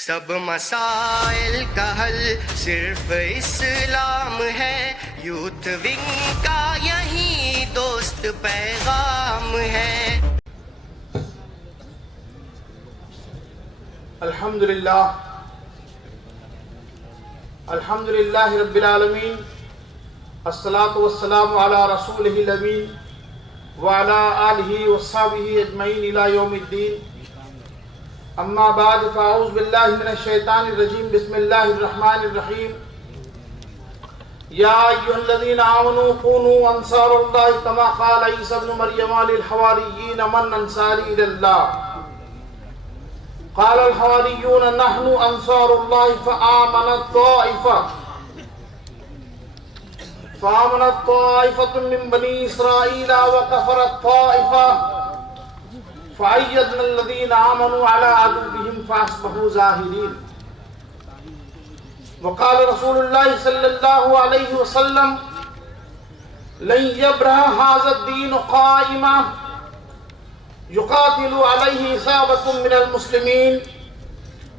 سب مسائل کا حل صرف اسلام ہے، یوتھ ونگ کا یہی دوست پیغام ہے۔ الحمدللہ رب العالمین، الصلاۃ والسلام علی رسولہ الامین وعلی آلہ وصحبہ اجمعین الی یوم الدین۔ اما بعد فاعوذ باللہ من الشیطان الرجیم، بسم اللہ الرحمن الرحیم۔ یا ایھا الذین آمنوا کونوا انصار اللہ کما قال عیسی ابن مریم للحواریین من انصاری الی اللہ، قال الحواریون نحن انصار اللہ فآمنت طائفة من بنی اسرائیل وکفرت طائفة فأيدنا الذين آمنوا على عدوهم فأصبحوا ظاهرين۔ وقال رسول الله صلى الله عليه وسلم لن يبرح هذا الدين قائما يقاتل عليه عصابة من المسلمين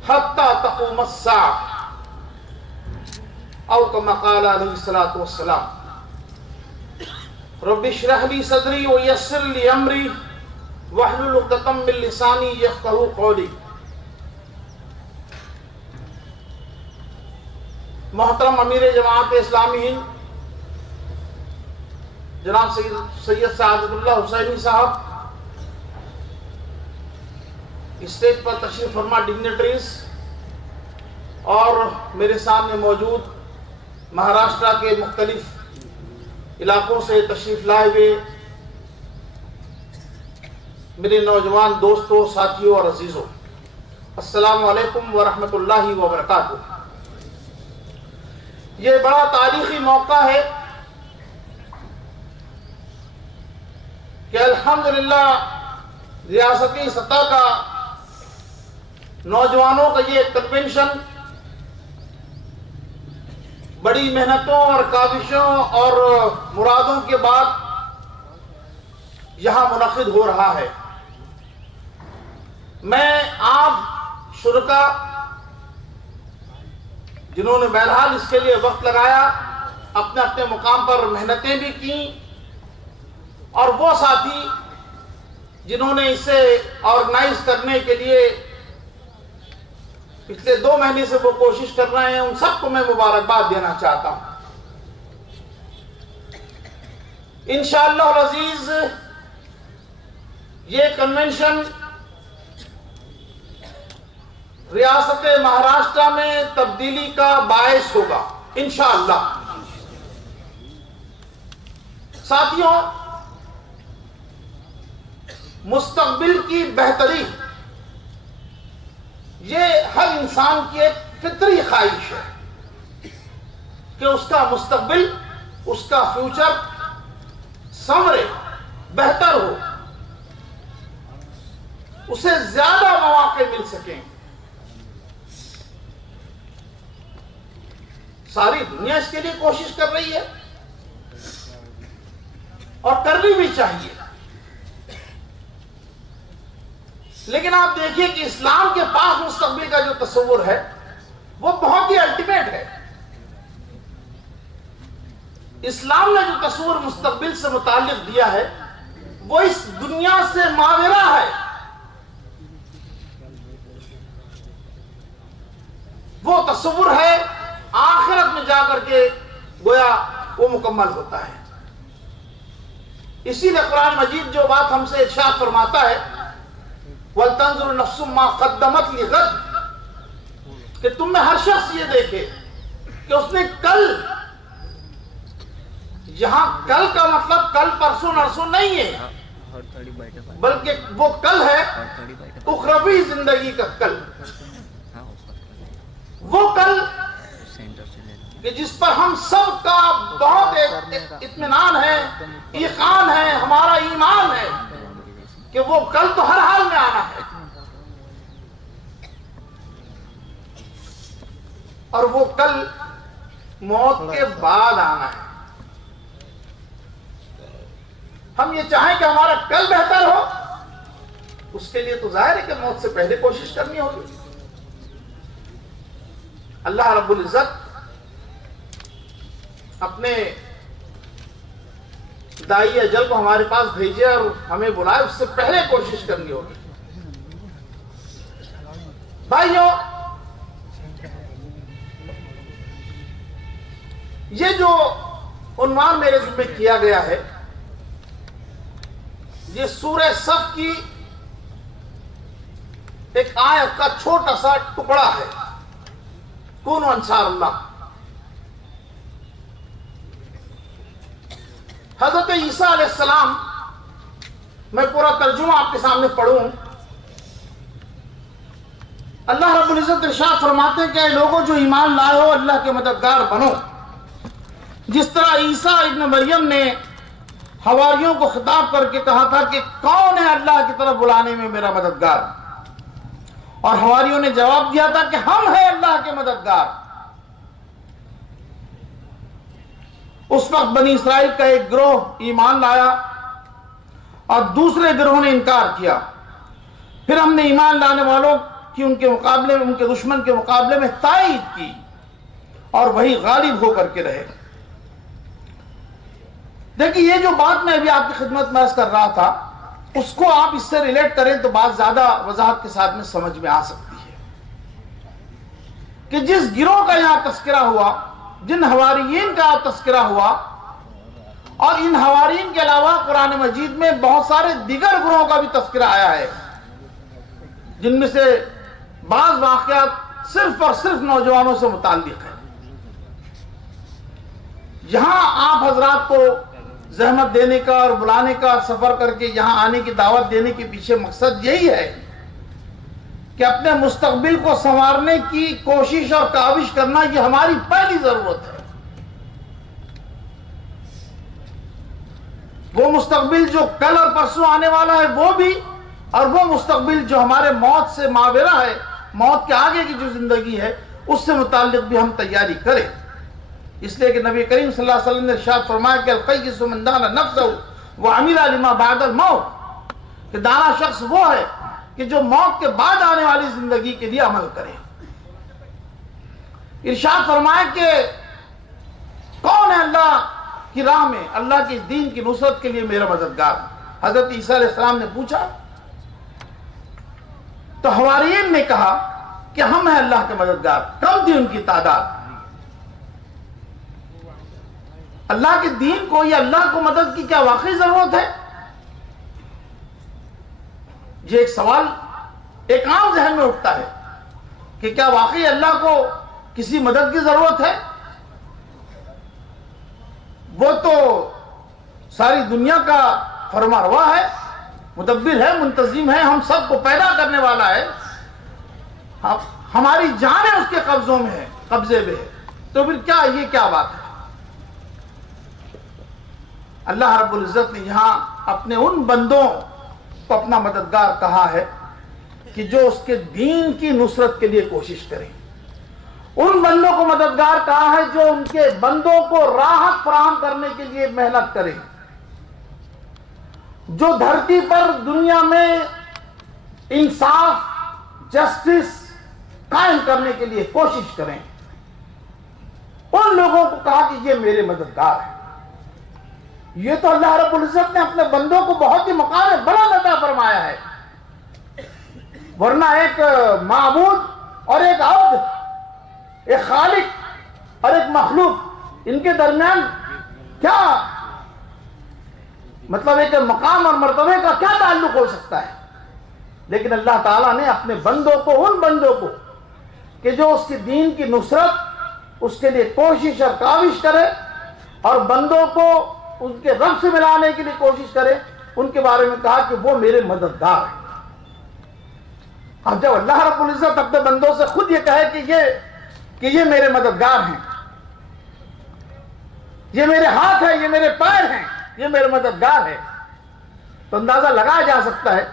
حتى تقوم الساعة، أو كما قال عليه الصلاة والسلام۔ رب اشرح لي صدري ويسر لي أمري واحلل عقدۃ من لسانی یفقہوا قولی۔ محترم امیر جماعت اسلامی ہند جناب سید سعادت اللہ حسینی صاحب، اسٹیج پر تشریف فرما ڈگنیٹریز، اور میرے سامنے موجود مہاراشٹرا کے مختلف علاقوں سے تشریف لائے ہوئے میرے نوجوان دوستوں، ساتھیوں اور عزیزوں، السلام علیکم ورحمۃ اللہ وبرکاتہ۔ یہ بڑا تاریخی موقع ہے کہ الحمدللہ ریاستی سطح کا نوجوانوں کا یہ کنونشن بڑی محنتوں اور کاوشوں اور مرادوں کے بعد یہاں منعقد ہو رہا ہے۔ میں آپ شرکا جنہوں نے بہرحال اس کے لیے وقت لگایا، اپنے اپنے مقام پر محنتیں بھی کیں، اور وہ ساتھی جنہوں نے اسے آرگنائز کرنے کے لیے پچھلے 2 مہینے سے وہ کوشش کر رہے ہیں، ان سب کو میں مبارکباد دینا چاہتا ہوں۔ انشاءاللہ العزیز یہ کنونشن ریاست مہاراشٹر میں تبدیلی کا باعث ہوگا انشاءاللہ۔ ساتھیوں، مستقبل کی بہتری یہ ہر انسان کی ایک فطری خواہش ہے کہ اس کا مستقبل، اس کا فیوچر سنورے، بہتر ہو، اسے زیادہ مواقع مل سکیں۔ ساری دنیا اس کے لیے کوشش کر رہی ہے اور کرنی بھی چاہیے، لیکن آپ دیکھیے کہ اسلام کے پاس مستقبل کا جو تصور ہے وہ بہت ہی الٹیمیٹ ہے۔ اسلام نے جو تصور مستقبل سے متعلق دیا ہے وہ اس دنیا سے ماوراء ہے۔ وہ تصور ہے آخرت میں جا کر کے گویا وہ مکمل ہوتا ہے۔ اسی لیے قرآن مجید جو بات ہم سے ارشاد فرماتا ہے وَلْتَنْظُرْ نَفْسٌ مَا قَدَّمَتْ لِغَدٍ، کہ تم میں ہر شخص یہ دیکھے کہ اس نے کل، یہاں کل کا مطلب کل پرسوں نرسوں نہیں ہے، بلکہ وہ کل ہے اخروی زندگی کا کل، وہ کل کہ جس پر ہم سب کا بہت اطمینان ہے، یقین ہے، ہمارا ایمان ہے کہ وہ کل تو ہر حال میں آنا ہے، اور وہ کل موت کے بعد آنا ہے۔ ہم یہ چاہیں کہ ہمارا کل بہتر ہو، اس کے لیے تو ظاہر ہے کہ موت سے پہلے کوشش کرنی ہوگی۔ اللہ رب العزت اپنے دائی اجل کو ہمارے پاس بھیجے اور ہمیں بلائے، اس سے پہلے کوشش کرنی ہوگی۔ بھائیوں، یہ جو عنوان میرے ذمہ کیا گیا ہے، یہ سورہ صف کی ایک آیت کا چھوٹا سا ٹکڑا ہے، کونوا انصار اللہ۔ حضرت عیسیٰ علیہ السلام، میں پورا ترجمہ آپ کے سامنے پڑھوں۔ اللہ رب العزت ارشاد فرماتے ہیں کہ اے لوگوں جو ایمان لائے ہو، اللہ کے مددگار بنو، جس طرح عیسیٰ ابن مریم نے حواریوں کو خطاب کر کے کہا تھا کہ کون ہے اللہ کی طرف بلانے میں میرا مددگار، اور حواریوں نے جواب دیا تھا کہ ہم ہیں اللہ کے مددگار۔ اس وقت بنی اسرائیل کا ایک گروہ ایمان لایا اور دوسرے گروہ نے انکار کیا۔ پھر ہم نے ایمان لانے والوں کی ان کے مقابلے میں، ان کے دشمن کے مقابلے میں تائید کی اور وہی غالب ہو کر کے رہے۔ دیکھیں، یہ جو بات میں ابھی آپ کی خدمت میں عرض کر رہا تھا، اس کو آپ اس سے ریلیٹ کریں تو بات زیادہ وضاحت کے ساتھ میں سمجھ میں آ سکتی ہے کہ جس گروہ کا یہاں تذکرہ ہوا، جن حواریین کا تذکرہ ہوا، اور ان حواریین کے علاوہ قرآن مجید میں بہت سارے دیگر گروہوں کا بھی تذکرہ آیا ہے، جن میں سے بعض واقعات صرف اور صرف نوجوانوں سے متعلق ہیں۔ یہاں آپ حضرات کو زحمت دینے کا اور بلانے کا، سفر کر کے یہاں آنے کی دعوت دینے کے پیچھے مقصد یہی ہے کہ اپنے مستقبل کو سنوارنے کی کوشش اور کاوش کرنا، یہ ہماری پہلی ضرورت ہے۔ وہ مستقبل جو کل اور پرسوں آنے والا ہے وہ بھی، اور وہ مستقبل جو ہمارے موت سے ماوراء ہے، موت کے آگے کی جو زندگی ہے، اس سے متعلق بھی ہم تیاری کریں۔ اس لیے کہ نبی کریم صلی اللہ علیہ وسلم نے ارشاد فرمایا کہ القیس من دان نفسہ وعمل لما بعد الموت، کہ دانا شخص وہ ہے کہ جو موت کے بعد آنے والی زندگی کے لیے عمل کرے۔ ارشاد فرمایا کہ کون ہے اللہ کی راہ میں، اللہ کے دین کی نصرت کے لیے میرا مددگار؟ حضرت عیسیٰ علیہ السلام نے پوچھا تو حواریین نے کہا کہ ہم ہیں اللہ کے مددگار۔ کم تھی ان کی تعداد؟ اللہ کے دین کو یا اللہ کو مدد کی کیا واقعی ضرورت ہے؟ یہ ایک سوال ایک عام ذہن میں اٹھتا ہے کہ کیا واقعی اللہ کو کسی مدد کی ضرورت ہے؟ وہ تو ساری دنیا کا فرمانروا ہے، مدبر ہے، منتظم ہے، ہم سب کو پیدا کرنے والا ہے، ہماری جانیں اس کے قبضوں میں ہے، قبضے میں ہے، تو پھر کیا یہ کیا بات ہے؟ اللہ رب العزت نے یہاں اپنے ان بندوں کو اپنا مددگار کہا ہے کہ جو اس کے دین کی نصرت کے لیے کوشش کریں۔ ان بندوں کو مددگار کہا ہے جو ان کے بندوں کو راحت فراہم کرنے کے لیے محنت کریں، جو دھرتی پر دنیا میں انصاف، جسٹس قائم کرنے کے لیے کوشش کریں۔ ان لوگوں کو کہا کہ یہ میرے مددگار ہیں۔ یہ تو اللہ رب العزت نے اپنے بندوں کو بہت ہی مقام بلند عطا فرمایا ہے، ورنہ ایک معبود اور ایک عبد، ایک خالق اور ایک مخلوق، ان کے درمیان کیا مطلب ایک مقام اور مرتبے کا کیا تعلق ہو سکتا ہے؟ لیکن اللہ تعالیٰ نے اپنے بندوں کو، ان بندوں کو کہ جو اس کے دین کی نصرت، اس کے لیے کوشش اور کاوش کرے اور بندوں کو ان کے رب سے ملانے کے لیے کوشش کرے، ان کے بارے میں کہا کہ وہ میرے مددگار ہیں۔ اب جب اللہ رب العزت اپنے بندوں سے خود یہ کہے کہ یہ میرے مددگار ہیں، یہ میرے ہاتھ ہیں، یہ میرے پیر ہیں، یہ میرے مددگار ہے، تو اندازہ لگایا جا سکتا ہے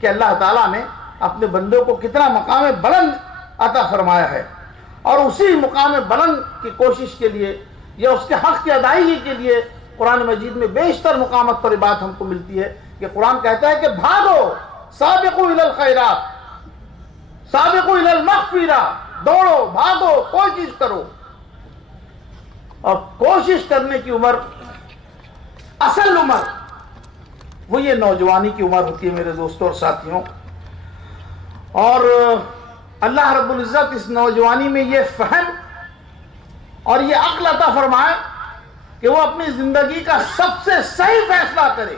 کہ اللہ تعالیٰ نے اپنے بندوں کو کتنا مقام بلند عطا فرمایا ہے۔ اور اسی مقام بلند کی کوشش کے لیے یا اس کے حق کی ادائیگی کے لیے قرآن مجید میں بیشتر مقامات پر بات ہم کو ملتی ہے کہ قرآن کہتا ہے کہ بھاگو، سابقوا الی الخیرات، سابقوا الی المغفرہ، دوڑو بھاگو کوشش کرو. اور کوشش کرنے کی عمر، اصل عمر وہ یہ نوجوانی کی عمر ہوتی ہے میرے دوستوں اور ساتھیوں. اور اللہ رب العزت اس نوجوانی میں یہ فہم اور یہ عقل عطا فرمائے کہ وہ اپنی زندگی کا سب سے صحیح فیصلہ کرے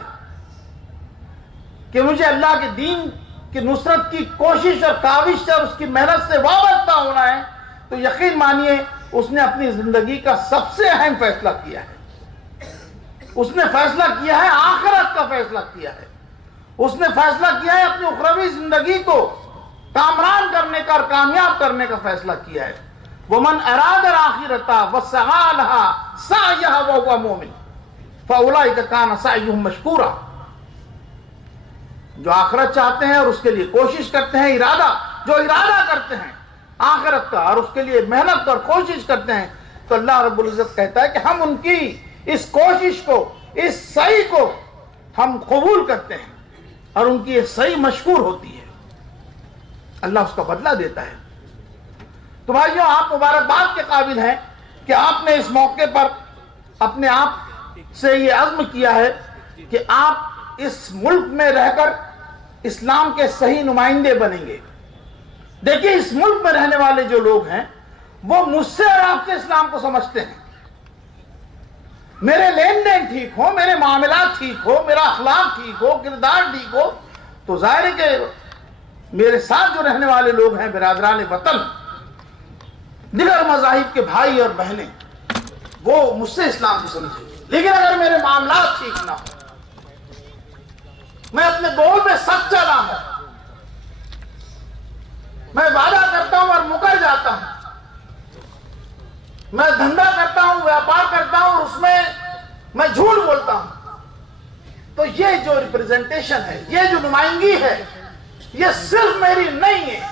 کہ مجھے اللہ کے دین کی نصرت کی کوشش اور کاوش اور اس کی محنت سے وابستہ ہونا ہے. تو یقین مانیے اس نے اپنی زندگی کا سب سے اہم فیصلہ کیا ہے. اس نے فیصلہ کیا ہے آخرت کا فیصلہ کیا ہے. اس نے فیصلہ کیا ہے اپنی اخروی زندگی کو کامران کرنے کا اور کامیاب کرنے کا فیصلہ کیا ہے. وَمَنْ أَرَادَ الْآخِرَةَ وَسَعَىٰ لَهَا سَعْيَهَا وَهُوَ مُؤْمِنٌ فَأُولَٰئِكَ كَانَ سَعْيُهُمْ مَشْكُورًا. جو آخرت چاہتے ہیں اور اس کے لیے کوشش کرتے ہیں، جو ارادہ کرتے ہیں آخرت کا اور اس کے لیے محنت اور کوشش کرتے ہیں، تو اللہ رب العزت کہتا ہے کہ ہم ان کی اس کوشش کو، اس سعی کو ہم قبول کرتے ہیں اور ان کی یہ سعی مشکور ہوتی ہے. اللہ اس کا بدلہ دیتا ہے. تو بھائیو، آپ مبارکباد کے قابل ہیں کہ آپ نے اس موقع پر اپنے آپ سے یہ عزم کیا ہے کہ آپ اس ملک میں رہ کر اسلام کے صحیح نمائندے بنیں گے. دیکھیے، اس ملک میں رہنے والے جو لوگ ہیں وہ مجھ سے اور آپ سے اسلام کو سمجھتے ہیں. میرے لین دین ٹھیک ہو، میرے معاملات ٹھیک ہو، میرا اخلاق ٹھیک ہو، کردار ٹھیک ہو، تو ظاہر ہے کہ میرے ساتھ جو رہنے والے لوگ ہیں، برادران وطن، دیگر مذاہب کے بھائی اور بہنیں، وہ مجھ سے اسلام کو سمجھیں گے. لیکن اگر میرے معاملات ٹھیک نہ ہو، میں اپنے بول میں سچا نہ ہوں، میں وعدہ کرتا ہوں اور مکر جاتا ہوں، میں دھندا کرتا ہوں، ویاپار کرتا ہوں اور اس میں میں جھوٹ بولتا ہوں، تو یہ جو ریپریزنٹیشن ہے، یہ جو نمائندگی ہے، یہ صرف میری نہیں ہے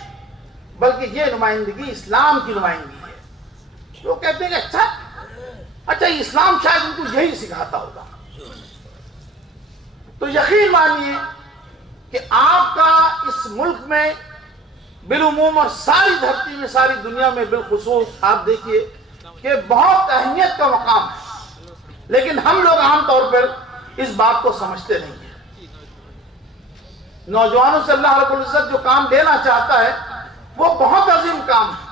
بلکہ یہ نمائندگی اسلام کی نمائندگی ہے. لوگ کہتے ہیں کہ اچھا اسلام شاید ان کو یہی سکھاتا ہوگا. تو یقین مانیے کہ آپ کا اس ملک میں بالعموم اور ساری دھرتی میں، ساری دنیا میں بالخصوص آپ دیکھیے کہ بہت اہمیت کا مقام ہے. لیکن ہم لوگ عام طور پر اس بات کو سمجھتے نہیں ہیں. نوجوانوں سے اللہ رب العزت جو کام دینا چاہتا ہے وہ بہت عظیم کام ہے.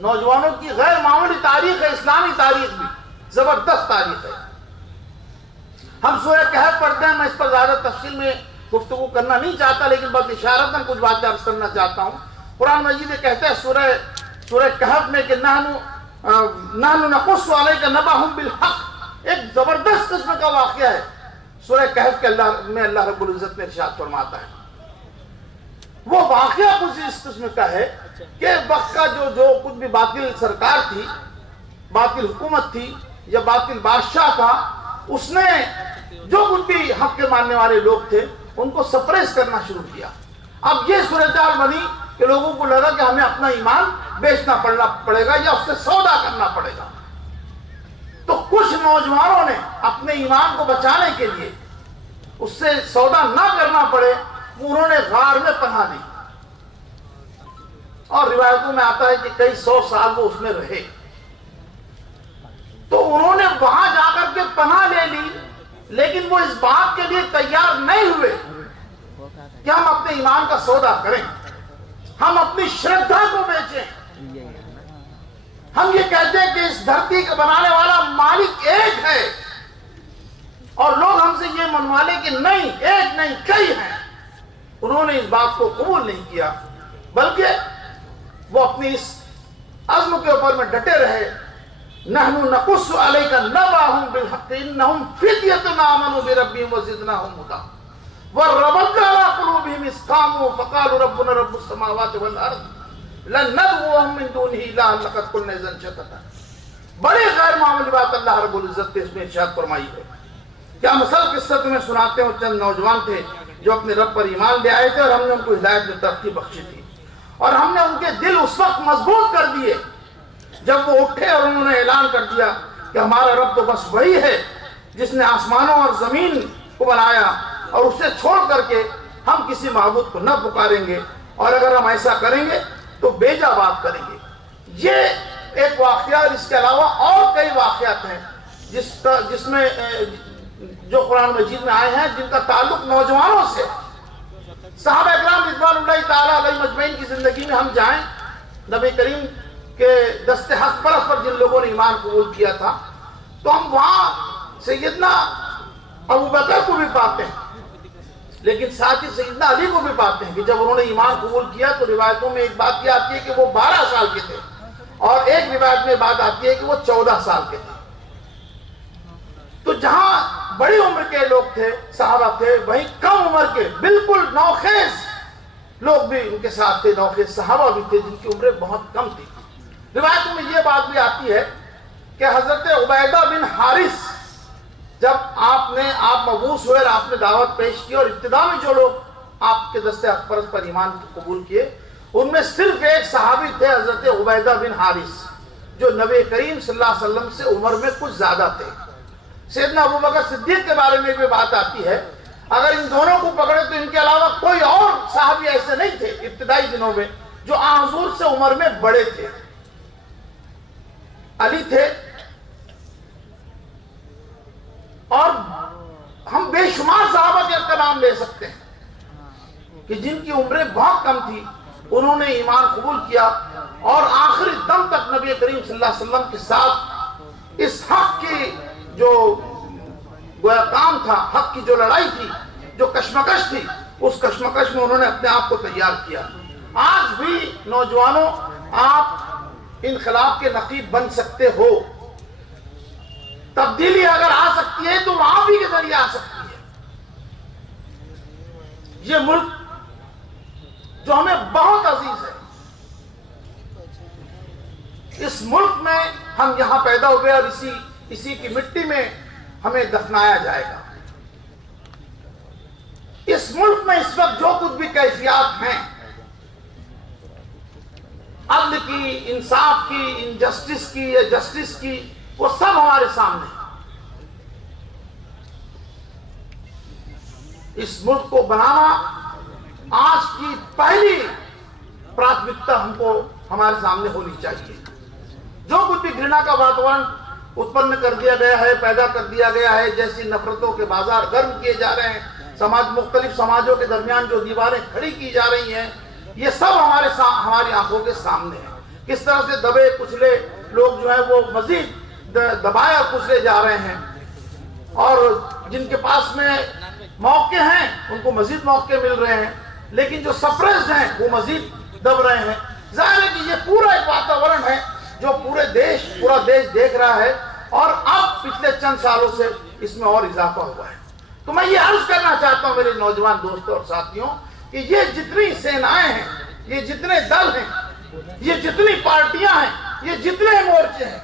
نوجوانوں کی غیر معمولی تاریخ ہے، اسلامی تاریخ بھی زبردست تاریخ ہے. ہم سورہ کہف پڑھتے ہیں، میں اس پر زیادہ تفصیل میں گفتگو کرنا نہیں چاہتا، لیکن بس اشارتاً کچھ باتیں عرض کرنا چاہتا ہوں. قرآن مجید میں کہتا ہے سورہ کہف میں کہ نحن نقص علیک نبأہم بالحق، ایک زبردست قسم کا واقعہ ہے سورہ کہف کے اللہ رب العزت نے ارشاد فرماتا ہے. وہ واقعہ کچھ اس قسم کا ہے کہ وقت کا جو کچھ بھی باطل سرکار تھی، باطل حکومت تھی یا باطل بادشاہ تھا، اس نے جو کچھ بھی حق کے ماننے والے لوگ تھے ان کو سپریس کرنا شروع کیا. اب یہ صورتحال بنی کہ لوگوں کو لگا کہ ہمیں اپنا ایمان بیچنا پڑے گا یا اس سے سودا کرنا پڑے گا. تو کچھ نوجوانوں نے اپنے ایمان کو بچانے کے لیے، اس سے سودا نہ کرنا پڑے، انہوں نے غار میں پناہ لی. اور روایتوں میں آتا ہے کہ کئی 100 سال وہ اس میں رہے. تو انہوں نے وہاں جا کر کے پناہ لے لی، لیکن وہ اس بات کے لیے تیار نہیں ہوئے کہ ہم اپنے ایمان کا سودا کریں، ہم اپنی شردھا کو بیچیں. ہم یہ کہتے ہیں کہ اس دھرتی کا بنانے والا مالک ایک ہے، اور لوگ ہم سے یہ منوا لے کہ نہیں، ایک نہیں کئی ہیں. انہوں نے اس بات کو قبول نہیں کیا، بلکہ وہ اپنی اس عزم کے اوپر میں ڈٹے رہے. نحن نقص علیک نبأہم بالحق انہم فتیۃ آمنوا بربہم وزدناہم ھدی وربطنا علی قلوبہم اذ قاموا فقالوا ربنا رب السماوات والارض لن ندعو من دونہ الہا لقد قلنا اذا شططا. بڑے غیر معمولی بات اللہ رب العزت نے اس میں ارشاد فرمائی ہے. کیا مثل قصہ تمہیں سناتے ہوں. چند نوجوان تھے جو اپنے رب پر ایمان لے آئے تھے اور ہم نے ان کو ہدایت میں ترقی بخشی تھی، اور ہم نے ان کے دل اس وقت مضبوط کر دیے جب وہ اٹھے اور انہوں نے اعلان کر دیا کہ ہمارا رب تو بس وہی ہے جس نے آسمانوں اور زمین کو بنایا، اور اسے چھوڑ کر کے ہم کسی معبود کو نہ پکاریں گے، اور اگر ہم ایسا کریں گے تو بیجا بات کریں گے. یہ ایک واقعہ، اور اس کے علاوہ اور کئی واقعات ہیں جس میں جو قرآن مجید میں آئے ہیں جن کا تعلق نوجوانوں سے۔ صحابہ اکرام رضوان اللہ تعالی علیہ مجمعین کی زندگی میں ہم جائیں، نبی کریم کے دست حق پرست پر جن لوگوں نے ایمان قبول کیا تھا، تو ہم وہاں سیدنا ابو بکر کو بھی پاتے ہیں، لیکن ساتھ ہی سیدنا علی کو بھی پاتے ہیں کہ جب انہوں نے ایمان قبول کیا تو روایتوں میں ایک بات یہ آتی ہے کہ وہ 12 سال کے تھے، اور ایک روایت میں بات آتی ہے کہ وہ 14 سال کے تھے۔ تو جہاں بڑی عمر کے لوگ تھے، صحابہ تھے، وہیں کم عمر کے بالکل نوخیز لوگ بھی ان کے ساتھ تھے، نوخیز صحابہ بھی تھے جن کی عمریں بہت کم تھی۔ روایتوں میں یہ بات بھی آتی ہے کہ حضرت عبیدہ بن حارث، جب آپ مبعوث ہوئے اور آپ نے دعوت پیش کی، اور ابتدا میں جو لوگ آپ کے دست حق پرست پر ایمان قبول کیے ان میں صرف ایک صحابی تھے، حضرت عبیدہ بن حارث، جو نبی کریم صلی اللہ علیہ وسلم سے عمر میں کچھ زیادہ تھے۔ سیدنا ابو بکر صدیق کے بارے میں بھی بات آتی ہے، اگر ان دونوں کو پکڑے تو ان کے علاوہ کوئی اور صحابی ایسے نہیں تھے ابتدائی دنوں میں جو حضور سے عمر میں بڑے تھے۔ علی تھے، اور ہم بے شمار صحابہ کے نام لے سکتے ہیں کہ جن کی عمریں بہت کم تھی، انہوں نے ایمان قبول کیا اور آخری دم تک نبی کریم صلی اللہ علیہ وسلم کے ساتھ اس حق کی جو گویا کام تھا، حق کی جو لڑائی تھی، جو کشمکش تھی، اس کشمکش میں انہوں نے اپنے آپ کو تیار کیا۔ آج بھی نوجوانوں آپ انقلاب کے نقیب بن سکتے ہو، تبدیلی اگر آ سکتی ہے تو آپ ہی کے ذریعے آ سکتی ہے۔ یہ ملک جو ہمیں بہت عزیز ہے، اس ملک میں ہم یہاں پیدا ہوئے اور اسی کی مٹی میں ہمیں دفنایا جائے گا۔ اس ملک میں اس وقت جو کچھ بھی کیفیات ہیں، عدل کی، انصاف کی، انجسٹس کی یا جسٹس کی، وہ سب ہمارے سامنے ہیں۔ اس ملک کو بنانا آج کی پہلی پراتھمکتا ہم کو ہمارے سامنے ہونی چاہیے۔ جو کچھ بھی گھرنا کا واتاورن اتپن کر دیا گیا ہے، پیدا کر دیا گیا ہے، جیسی نفرتوں کے بازار گرم کیے جا رہے ہیں، مختلف سماجوں کے درمیان جو دیواریں کھڑی کی جا رہی ہیں، یہ سب ہماری آنکھوں کے سامنے ہیں۔ کس طرح سے دبے کچلے لوگ جو ہیں وہ مزید دبائے اور کچلے جا رہے ہیں، اور جن کے پاس میں موقع ہیں ان کو مزید موقع مل رہے ہیں، لیکن جو سپریسڈ ہیں وہ مزید دب رہے ہیں۔ ظاہر ہے کہ یہ پورا ایک واتاورن ہے جو پورا دیش دیکھ رہا ہے، اور اب پچھلے چند سالوں سے اس میں اور اضافہ ہوا ہے۔ تو میں یہ عرض کرنا چاہتا ہوں میرے نوجوان دوستوں اور ساتھیوں کہ یہ جتنی سینائیں ہیں، یہ جتنے دل ہیں، یہ جتنی پارٹیاں ہیں، یہ جتنے مورچے ہیں،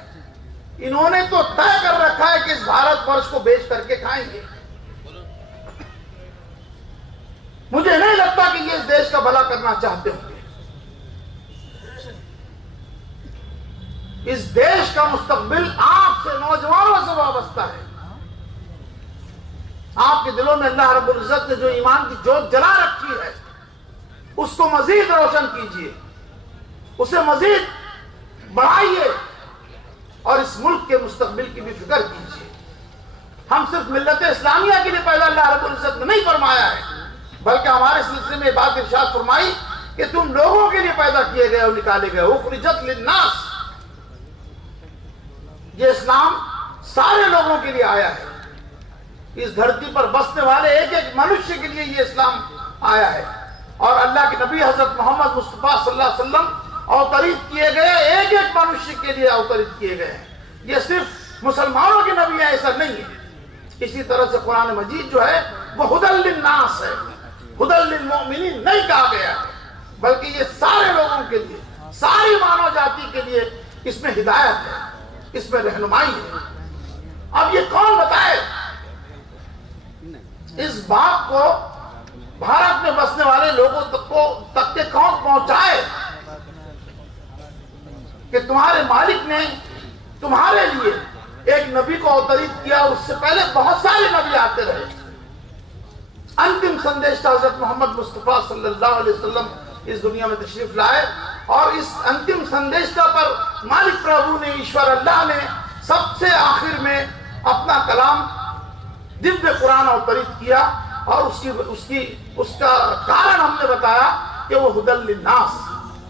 انہوں نے تو طے کر رکھا ہے کہ اس بھارت ورش کو بیچ کر کے کھائیں گے۔ مجھے نہیں لگتا کہ یہ اس دیش کا بھلا کرنا چاہتے ہوں گے۔ اس دیش کا مستقبل آپ سے، نوجوانوں سے وابستہ ہے۔ آپ کے دلوں میں اللہ رب العزت نے جو ایمان کی جوت جلا رکھی ہے، اس کو مزید روشن کیجئے، اسے مزید بڑھائیے، اور اس ملک کے مستقبل کی بھی فکر کیجئے۔ ہم صرف ملت اسلامیہ کے لیے پیدا اللہ رب العزت نے نہیں فرمایا ہے، بلکہ ہمارے سلسلے میں بات ارشاد فرمائی کہ تم لوگوں کے لیے پیدا کیے گئے اور نکالے گئے، اخرجت للناس۔ یہ اسلام سارے لوگوں کے لیے آیا ہے، اس دھرتی پر بسنے والے ایک ایک منشیہ کے لیے یہ اسلام آیا ہے، اور اللہ کے نبی حضرت محمد مصطفیٰ صلی اللہ علیہ وسلم اوتریت کیے گئے ایک ایک منشیہ کے لیے اوتریت کیے گئے ہیں۔ یہ صرف مسلمانوں کے نبی ہیں ایسا نہیں ہے۔ اسی طرح سے قرآن مجید جو ہے وہ ھدی للناس ہے، ھدی للمؤمنین نہیں کہا گیا ہے، بلکہ یہ سارے لوگوں کے لیے، ساری مانو جاتی کے لیے اس میں ہدایت ہے، اس میں رہنمائی ہے۔ اب یہ کون بتائے اس بات کو بھارت میں بسنے والے لوگوں تک کے کون پہنچائے کہ تمہارے مالک نے تمہارے لیے ایک نبی کو اوتریت کیا، اس سے پہلے بہت سارے نبی آتے رہے۔ انتم سندیشہ حضرت محمد مصطفیٰ صلی اللہ علیہ وسلم اس دنیا میں تشریف لائے، اور اس انتم سندیشہ پر مالک پربھو نے، ایشور اللہ نے سب سے آخر میں اپنا کلام دبیہ قرآن اوترت کیا، اور اس کا کارن ہم نے بتایا کہ وہ ہدی للناس،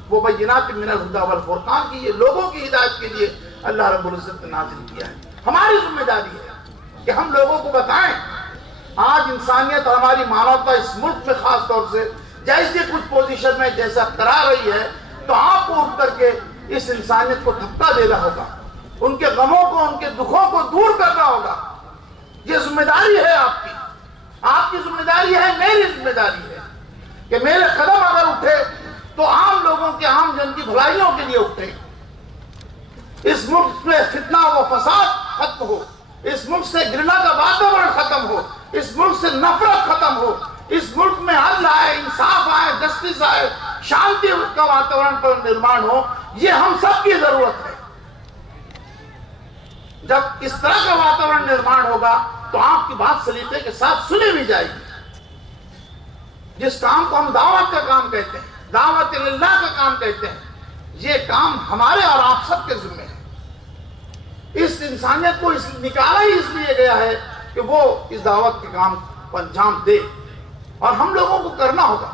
وہ بینات من الہدی والفرقان کی، یہ لوگوں کی ہدایت کے لیے اللہ رب العزت نے نازل کیا ہے۔ ہماری ذمہ داری ہے کہ ہم لوگوں کو بتائیں۔ آج انسانیت اور ہماری مانوتا اس ملک میں خاص طور سے جیسے کچھ پوزیشن میں جیسا کرا رہی ہے، تو آپ کو اٹھ کر کے اس انسانیت کو دھکا دینا ہوگا، ان کے غموں کو، ان کے دکھوں کو دور کرنا ہوگا۔ یہ ذمہ داری ہے آپ کی ذمہ داری ہے، میری ذمہ داری ہے کہ میرے قدم اگر اٹھے تو عام لوگوں کے، عام جن کی بھلائیوں کے لیے اٹھے، اس ملک میں فتنہ و فساد ختم ہو، اس ملک سے گھرنا کا واتاورن ختم ہو، اس ملک سے نفرت ختم ہو، اس ملک میں عدل آئے، انصاف آئے، جسٹس آئے، شانتی کا واتاورن پر نرمان ہو۔ یہ ہم سب کی ضرورت ہے۔ جب اس طرح کا واتاورن نرمان ہوگا تو آپ کی بات سلیقے کے ساتھ سنی بھی جائے گی۔ جس کام کو ہم دعوت کا کام کہتے ہیں، دعوت اللہ کا کام کہتے ہیں، یہ کام ہمارے اور آپ سب کے ذمہ ہے۔ اس انسانیت کو نکالا ہی اس لیے گیا ہے کہ وہ اس دعوت کے کام کو انجام دے، اور ہم لوگوں کو کرنا ہوگا۔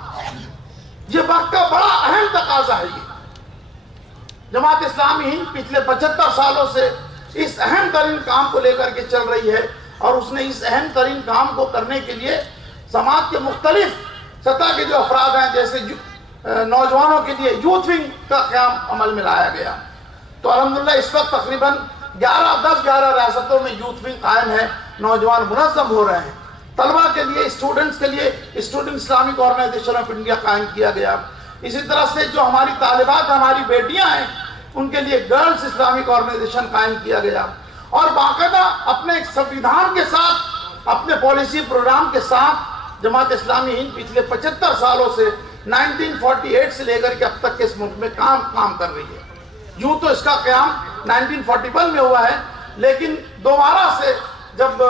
یہ وقت کا بڑا اہم تقاضا ہے۔ یہ جماعت اسلامی ہند پچھلے 75 سالوں سے اس اہم ترین کام کو لے کر کے چل رہی ہے، اور اس نے اس اہم ترین کام کو کرنے کے لیے سماج کے مختلف سطح کے جو افراد ہیں، جیسے نوجوانوں کے لیے یوتھ ونگ کا قیام عمل میں لایا گیا۔ تو الحمدللہ اس وقت تقریباً 11 ریاستوں میں یوتھ ونگ قائم ہے، نوجوان منظم ہو رہے ہیں۔ طلبہ کے لیے، اسٹوڈنٹس کے لیے student Islamic organisation of India قائم کیا گیا۔ اسی طرح سے جو ہماری طالبات، ہماری بیٹیاں ہیں، ان کے لیے گرلز اسلامک آرگنائزیشن قائم کیا گیا، اور باقاعدہ اپنے ایک سنویدھان کے ساتھ، اپنے پالیسی پروگرام کے ساتھ جماعت اسلامی ہند پچھلے 75 سالوں سے 1948 سے لے کر کے اب تک کے اس ملک میں کام کر رہی ہے۔ یوں تو اس کا قیام 1941 میں ہوا ہے، لیکن دوبارہ سے جب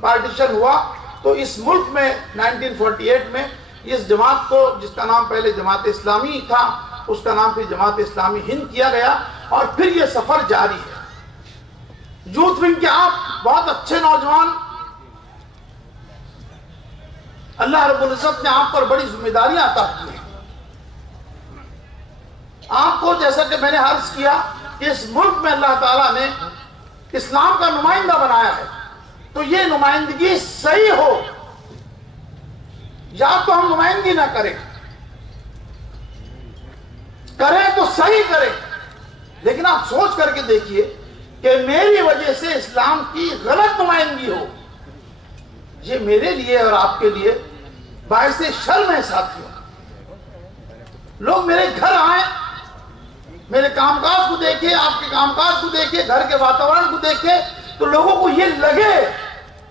پارٹیشن ہوا تو اس ملک میں 1948 میں اس جماعت کو، جس کا نام پہلے جماعت اسلامی تھا، اس کا نام پھر جماعت اسلامی ہند کیا گیا، اور پھر یہ سفر جاری ہے۔ یوتھ ونگ کے آپ بہت اچھے نوجوان، اللہ رب العزت نے آپ پر بڑی ذمہ داریاں عطا کی ہیں۔ آپ کو، جیسا کہ میں نے عرض کیا کہ اس ملک میں اللہ تعالیٰ نے اسلام کا نمائندہ بنایا ہے، تو یہ نمائندگی صحیح ہو، یا تو ہم نمائندگی نہ کریں تو صحیح کریں، لیکن آپ سوچ کر کے دیکھیے کہ میری وجہ سے اسلام کی غلط نمائندگی ہو، یہ میرے لیے اور آپ کے لیے باعث شرم ہے۔ ساتھیوں، لوگ میرے گھر آئیں، میرے کام کاج کو دیکھیں، آپ کے کام کاج کو دیکھیں، گھر کے واتاورن کو دیکھیں، تو لوگوں کو یہ لگے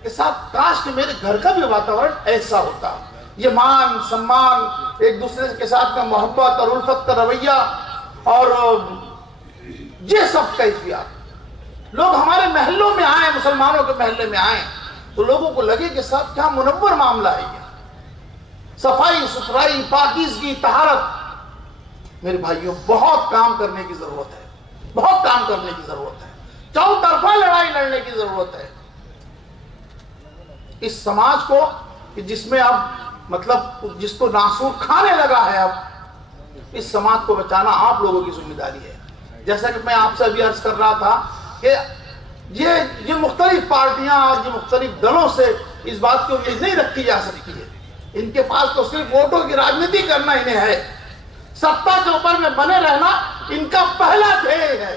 کہ صاحب کاش کہ میرے گھر کا بھی واتاورن ایسا ہوتا۔ یہ مان سمان، ایک دوسرے کے ساتھ کا محبت اور الفت کا رویہ، اور یہ سب کیفیات، لوگ ہمارے محلوں میں آئیں، مسلمانوں کے محلے میں آئیں، تو لوگوں کو لگے کہ صاحب کیا منور معاملہ ہے یہ، صفائی ستھرائی، پاکیزگی، طہارت۔ میرے بھائیوں، بہت کام کرنے کی ضرورت ہے، بہت کام کرنے کی ضرورت ہے، چاروں طرفہ لڑائی لڑنے کی ضرورت ہے۔ اس سماج کو کہ جس میں اب مطلب جس کو ناسور کھانے لگا ہے، اب اس سماج کو بچانا آپ لوگوں کی ذمہ داری ہے۔ جیسا کہ میں آپ سے ابھی عرض کر رہا تھا کہ یہ مختلف پارٹیاں اور یہ مختلف دلوں سے اس بات کی امید نہیں رکھی جا سکتی ہے۔ ان کے پاس تو صرف ووٹوں کی راجنیتی کرنا انہیں ہے، ستا کے اوپر میں بنے رہنا ان کا پہلا دھیے ہے۔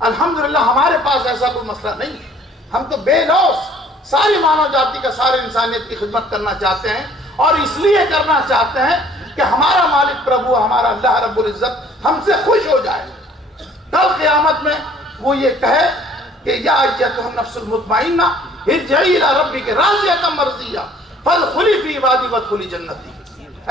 الحمدللہ ہمارے پاس ایسا کوئی مسئلہ نہیں ہے، ہم تو بے لوث ساری مانو جاتی کا، ساری انسانیت کی خدمت کرنا چاہتے ہیں، اور اس لیے کرنا چاہتے ہیں کہ ہمارا مالک پربھو، ہمارا اللہ رب العزت ہم سے خوش ہو جائے۔ کل قیامت میں وہ یہ کہے کہ یا ایتھا النفس المطمئنہ ارجعی الی ربک راضیۃ مرضیہ فادخلی فی عبادی وادخلی جنتی۔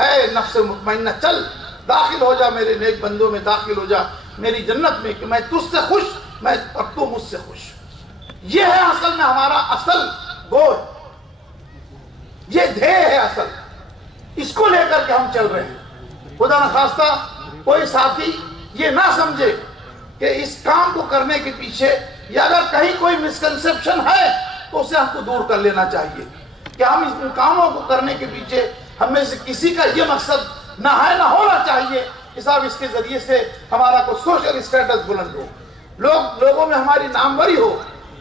اے نفس مطمئنہ، چل داخل ہو جا میرے نیک بندوں میں، داخل ہو جا میری جنت میں، کہ میں تجھ سے خوش، میں اب تو مجھ سے خوش۔ یہ ہے اصل میں ہمارا اصل گول، یہ دھیے ہے اصل، اس کو لے کر کے ہم چل رہے ہیں۔ خدا نخواستہ کوئی ساتھی یہ نہ سمجھے کہ اس کام کو کرنے کے پیچھے یا اگر کہیں کوئی مسکنسیپشن ہے تو اسے ہم کو دور کر لینا چاہیے کہ ہم ان کاموں کو کرنے کے پیچھے ہم میں سے کسی کا یہ مقصد نہ ہے، نہ ہونا چاہیے کہ صاحب اس کے ذریعے سے ہمارا کوئی سوشل اسٹیٹس بلند ہو، لوگوں میں ہماری ناموری ہو،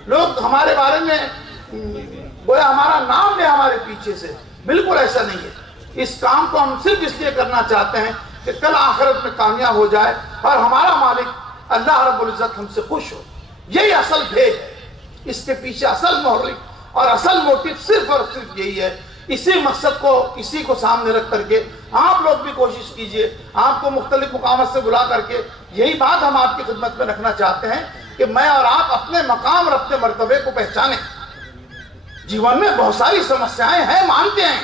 لوگ ہمارے بارے میں گویا ہمارا نام لے ہمارے پیچھے سے۔ بالکل ایسا نہیں ہے۔ اس کام کو ہم صرف اس لیے کرنا چاہتے ہیں کہ کل آخرت میں کامیاب ہو جائے اور ہمارا مالک اللہ رب العزت ہم سے خوش ہو۔ یہی اصل بھید ہے، اس کے پیچھے اصل محرک اور اصل موٹیو صرف اور صرف یہی ہے۔ اسی مقصد کو اسی کو سامنے رکھ کر کے آپ لوگ بھی کوشش کیجئے، آپ کو مختلف مقامات سے بلا کر کے یہی بات ہم آپ کی خدمت میں رکھنا چاہتے ہیں کہ میں اور آپ اپنے مقام اور اپنے مرتبے کو پہچانیں۔ جیون میں بہت ساری سمسیایں ہیں، مانتے ہیں،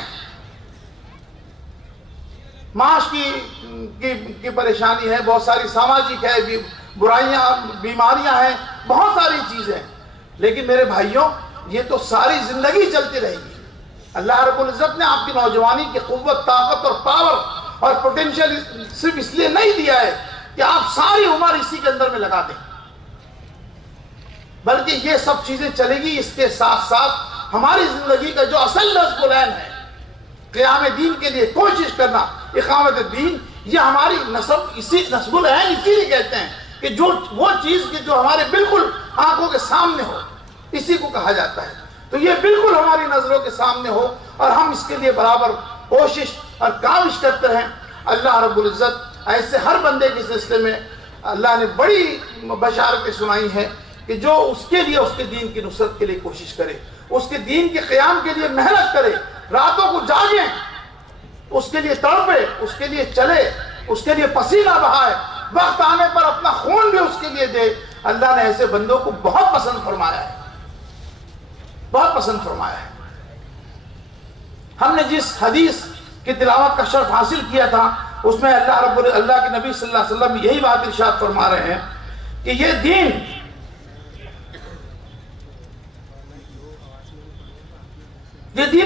معاش کی پریشانی ہے، بہت ساری سماجک ہے، برائیاں، بیماریاں ہیں، بہت ساری چیزیں ہیں، لیکن میرے بھائیوں یہ تو ساری زندگی چلتی رہے گی۔ اللہ رب العزت نے آپ کی نوجوانی کی قوت، طاقت اور پاور اور پوٹینشیل صرف اس لیے نہیں دیا ہے کہ آپ ساری عمر اسی کے اندر میں لگا دیں، بلکہ یہ سب چیزیں چلے گی۔ اس کے ساتھ ساتھ ہماری زندگی کا جو اصل نصب العین ہے، قیام دین کے لیے کوشش کرنا، اقامت دین، یہ ہماری نصب العین اسی لیے کہتے ہیں کہ وہ چیز جو ہمارے بالکل آنکھوں کے سامنے ہو، اسی کو کہا جاتا ہے۔ تو یہ بالکل ہماری نظروں کے سامنے ہو اور ہم اس کے لیے برابر کوشش اور کاوش کرتے ہیں۔ اللہ رب العزت ایسے ہر بندے کے سلسلے میں اللہ نے بڑی بشارتیں سنائی ہیں کہ جو اس کے لیے، اس کے دین کی نصرت کے لیے کوشش کرے، اس کے دین کے قیام کے لیے محنت کرے، راتوں کو جاگیں، اس کے لیے تڑپے، اس کے لیے چلے، اس کے لیے پسینہ بہائے، وقت آنے پر اپنا خون بھی اس کے لیے دے۔ اللہ نے ایسے بندوں کو بہت پسند فرمایا ہے، بہت پسند فرمایا ہے۔ ہم نے جس حدیث کی تلاوت کا شرف حاصل کیا تھا اس میں اللہ کے نبی صلی اللہ علیہ وسلم یہی بات ارشاد فرما رہے ہیں کہ یہ دین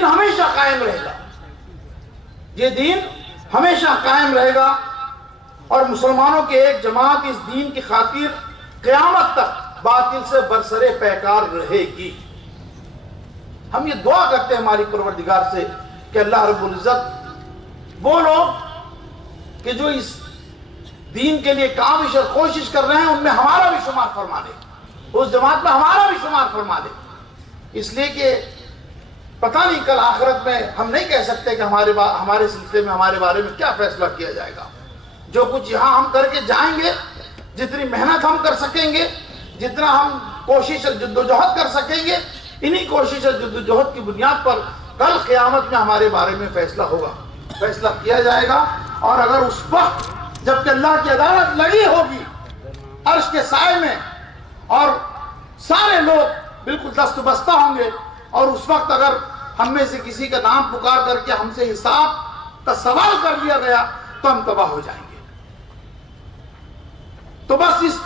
ہمیشہ قائم رہے گا، یہ دین ہمیشہ قائم رہے گا اور مسلمانوں کی ایک جماعت اس دین کی خاطر قیامت تک باطل سے برسرے پیکار رہے گی۔ ہم یہ دعا کرتے ہیں ہماری پروردگار سے کہ اللہ رب العزت وہ لوگ کہ جو اس دین کے لیے کاوش اور کوشش کر رہے ہیں ان میں ہمارا بھی شمار فرما لے، اس جماعت میں ہمارا بھی شمار فرما لے، اس لیے کہ پتہ نہیں کل آخرت میں ہم نہیں کہہ سکتے کہ ہمارے سلسلے میں ہمارے بارے میں کیا فیصلہ کیا جائے گا۔ جو کچھ یہاں ہم کر کے جائیں گے، جتنی محنت ہم کر سکیں گے، جتنا ہم کوشش اور جدوجہد کر سکیں گے، انہی کوشش اور جدوجہد کی بنیاد پر کل قیامت میں ہمارے بارے میں فیصلہ ہوگا، فیصلہ کیا جائے گا۔ اور اگر اس وقت جب کہ اللہ کی عدالت لگی ہوگی عرش کے سائے میں اور سارے لوگ بالکل دست بستہ ہوں گے، اور اس وقت اگر ہم میں سے کسی کا نام پکار کر کے ہم سے حساب کا سوال کر لیا گیا تو ہم تباہ ہو جائیں گے۔ تو بس اس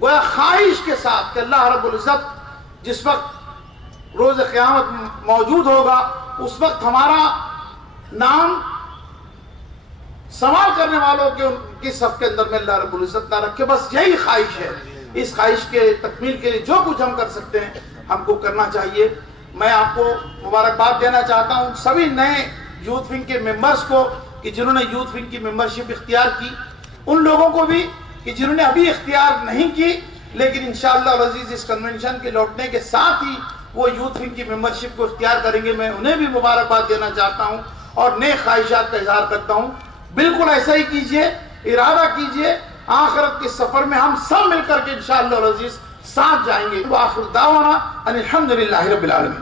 گویا خواہش کے ساتھ کہ اللہ رب العزت جس وقت روز قیامت موجود ہوگا اس وقت ہمارا نام سوال کرنے والوں کی صف کے اندر میں اللہ رب العزت نہ رکھے، بس یہی خواہش ہے۔ اس خواہش کے تکمیل کے لیے جو کچھ ہم کر سکتے ہیں ہم کو کرنا چاہیے۔ میں آپ کو مبارکباد دینا چاہتا ہوں سبھی نئے یوتھ ونگ کے ممبرز کو کہ جنہوں نے یوتھ ونگ کی ممبرشپ اختیار کی، ان لوگوں کو بھی کہ جنہوں نے ابھی اختیار نہیں کی لیکن انشاءاللہ العزیز اس کنونشن کے لوٹنے کے ساتھ ہی وہ یوتھ ونگ کی ممبرشپ کو اختیار کریں گے، میں انہیں بھی مبارکباد دینا چاہتا ہوں اور نئے خواہشات کا اظہار کرتا ہوں۔ بالکل ایسا ہی کیجئے، ارادہ کیجئے، آخرت کے سفر میں ہم سب مل کر کے انشاءاللہ العزیز ساتھ جائیں گے۔ وآخر دعوانا ان الحمدللہ رب العالمین۔